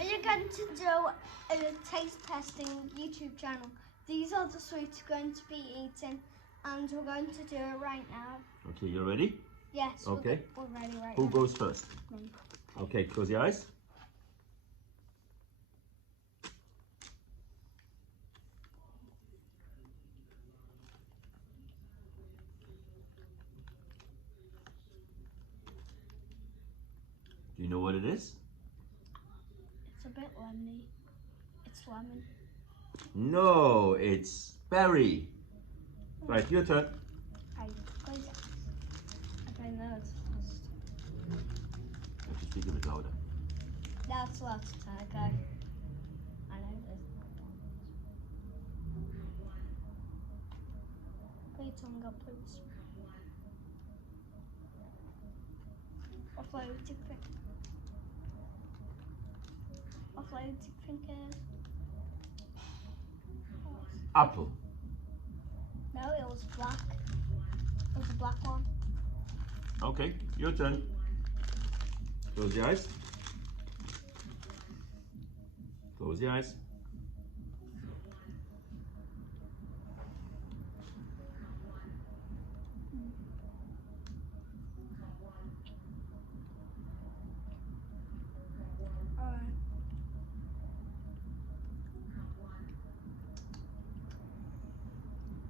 We are going to do a taste testing YouTube channel. These are the sweets we're going to be eating, and we're going to do it right now. Okay, you ready? Yes. Okay. We're ready right Who now. goes first? Me. Okay, close your eyes. Do you know what it is? It's a bit lemony. It's lemon. No, it's berry. Right, your turn. Okay, close your eyes. Okay, no, it's first. You have to speak a bit louder. That's last time, okay. I know this. Put your tongue up, please. Offload your finger. Offload your fingers. Apple. No, it was black. It was a black one. Okay, your turn. Close your eyes. Close your eyes.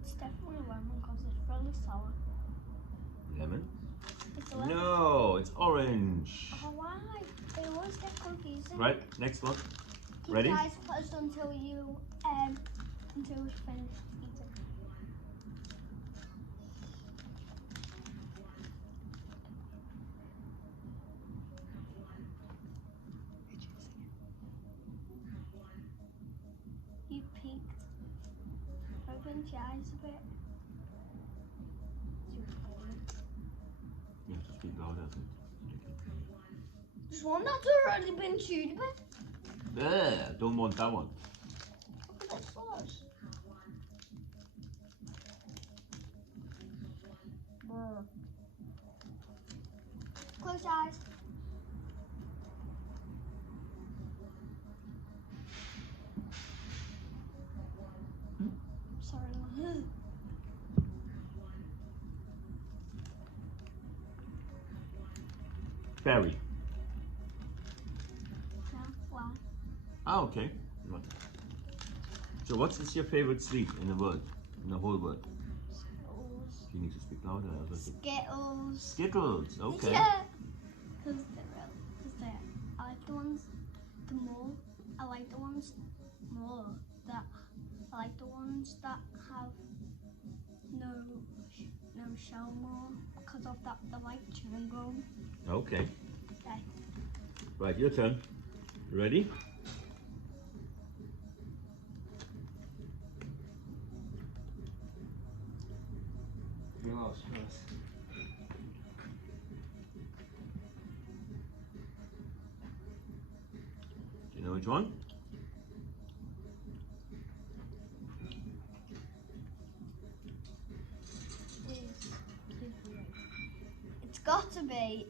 It's definitely lemon because it's really sour. Lemon? It's a lemon. No, it's orange. Oh, why? It always get confusing. Right, next one. Keep Ready? your eyes closed until you finish eating. You peeked. Open your eyes a bit. You have to speak louder. There's one that's already been chewed a bit. There, don't want that one. Look at that sauce. Brr. Close your eyes. Sorry. Berry. No, why? Ah, okay. So what's your favorite sweet in the world? In the whole world? Skittles. You need to speak louder. Skittles. Skittles, okay. Yeah. Because I like the ones, I like the ones more that, I like the ones that have no shell more because of that, the like chewing gum. Okay. Okay. Right, your turn. Ready? Do you know which one? It's got to be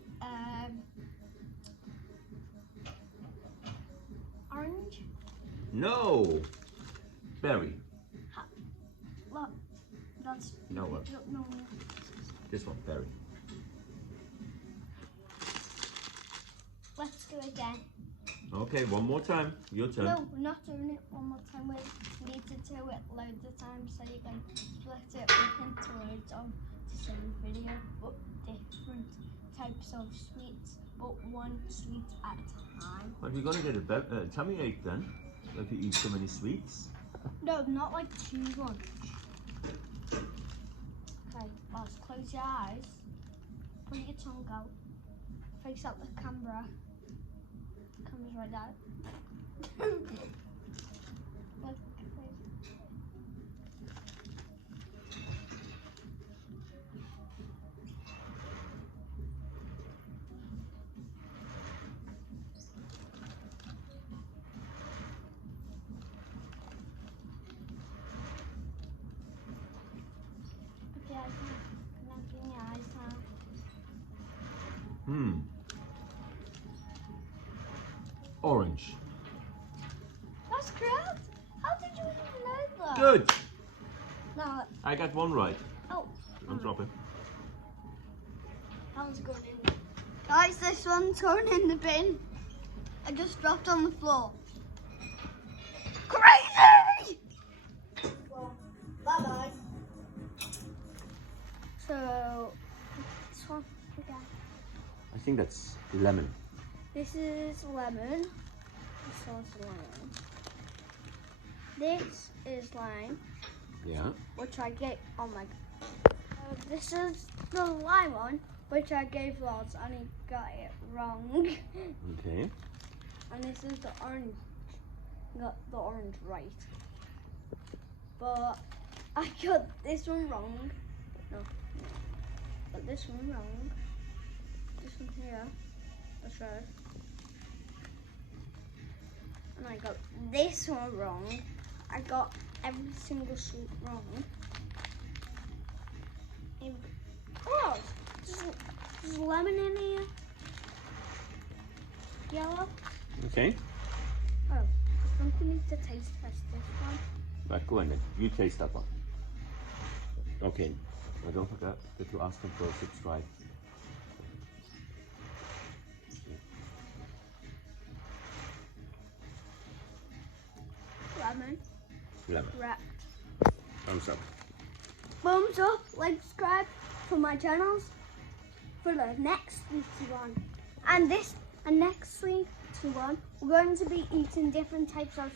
orange. No. Berry. Look, that's No one. No. This one, berry. Let's do it again. Okay, one more time. Your turn. No, we're not doing it one more time. We need to do it loads of times so you can split it up into loads of the same video, but different types of sweets, but one sweet at a time. But we're gonna get a tummy ache then, if you eat so many sweets. No, not like too much. Okay, let's close your eyes. Put your tongue out. Face out the camera. Camera's right out. Look at your face. Put your eyes out. Open your eyes out. Orange. That's correct. How did you even know that? Good. No. I got one right. Oh. Don't drop it. That one's going in. Guys, this one's going in the bin. I just dropped on the floor. Crazy! Well, bye-bye. So, this one again. I think that's lemon. This is lemon. This one's lime. This is lime. Yeah. Which I gave, oh my god. This is the lime one, which I gave Loz and he got it wrong. Okay. And this is the orange. Got the orange right. But I got this one wrong. No. Got this one wrong. This one here. That's right. And I got this one wrong. I got every single sweet wrong. Oh, there's lemon in here. Yellow. Okay. Oh, I think we need to taste test this one. Right, go on then. You taste that one. Okay. Now don't forget that you ask them for a subscribe. Lemon. Lemon. Correct. Thumbs up. Thumbs up, like, subscribe for my channels for the next sweetie one. And next sweetie one, we're going to be eating different types of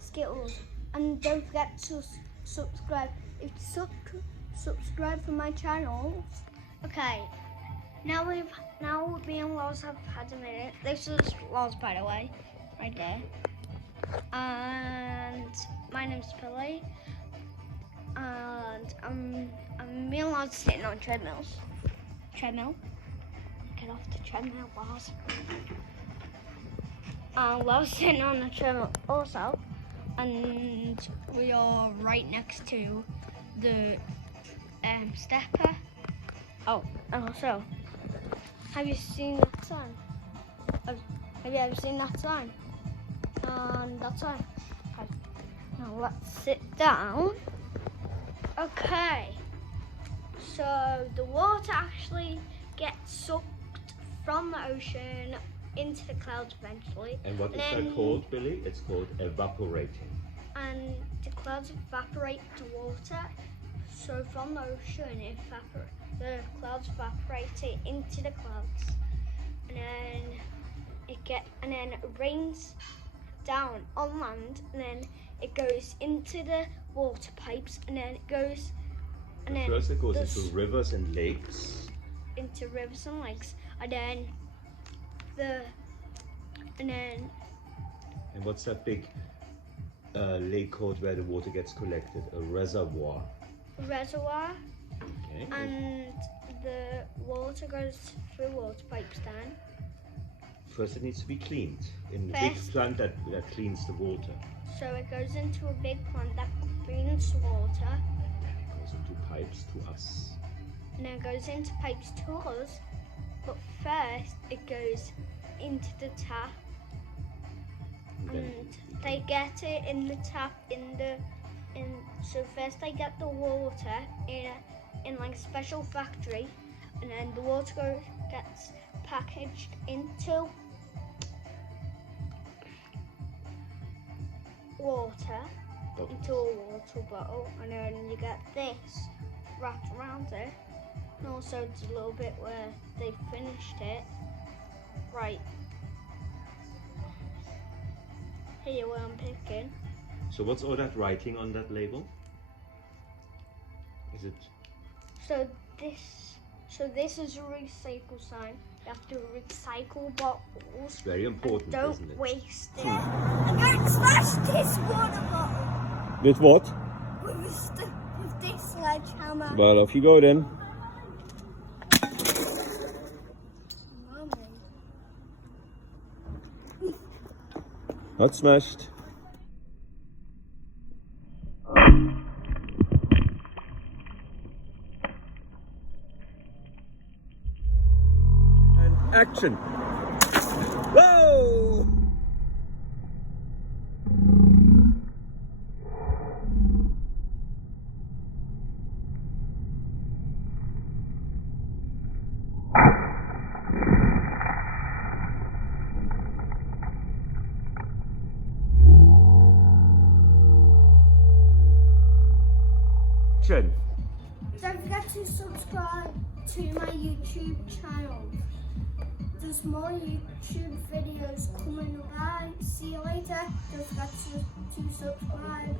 Skittles. And don't forget to subscribe. If you subscribe for my channels. Okay. Now me and Loz have had a minute. This is Loz, by the way, right there. And my name's Billy. And me and Loz sitting on treadmills. Treadmill. Get off the treadmill, Loz. And Loz sitting on the treadmill also. And we are right next to the stepper. Oh, and also, have you seen that sign? Have you ever seen that sign? And that's sign. Okay. Now let's sit down. Okay. So the water actually gets sucked from the ocean into the clouds eventually. And what is that called, Billy? It's called evaporating. And the clouds evaporate to water. So from the ocean, the clouds evaporate into the clouds, and then it rains down on land, and then it goes into the water pipes, and then it goes, and then first it goes into rivers and lakes. Into rivers and lakes, and what's that big lake called where the water gets collected? A reservoir. Reservoir. Okay. And the water goes through water pipes then. First it needs to be cleaned in the big plant that cleans the water. So it goes into a big plant that cleans the water. It goes into pipes to us. And then it goes into pipes to us. But first it goes into the tap. And they get it in the tap so first they get the water in like a special factory, and then the water gets packaged into water, into a water bottle, and then you get this wrapped around it. And also there's a little bit where they finished it. Right. Here where I'm picking. So what's all that writing on that label? Is it? So this is a recycle sign. You have to recycle bottles. Very important, don't isn't it? Waste it. I'm going to smash this water bottle. With what? With this sledgehammer. Well, off you go then. Not smashed. And action. Whoa! question. Don't forget to subscribe to my YouTube channel. There's more YouTube videos coming. Bye. See you later. Don't forget to subscribe.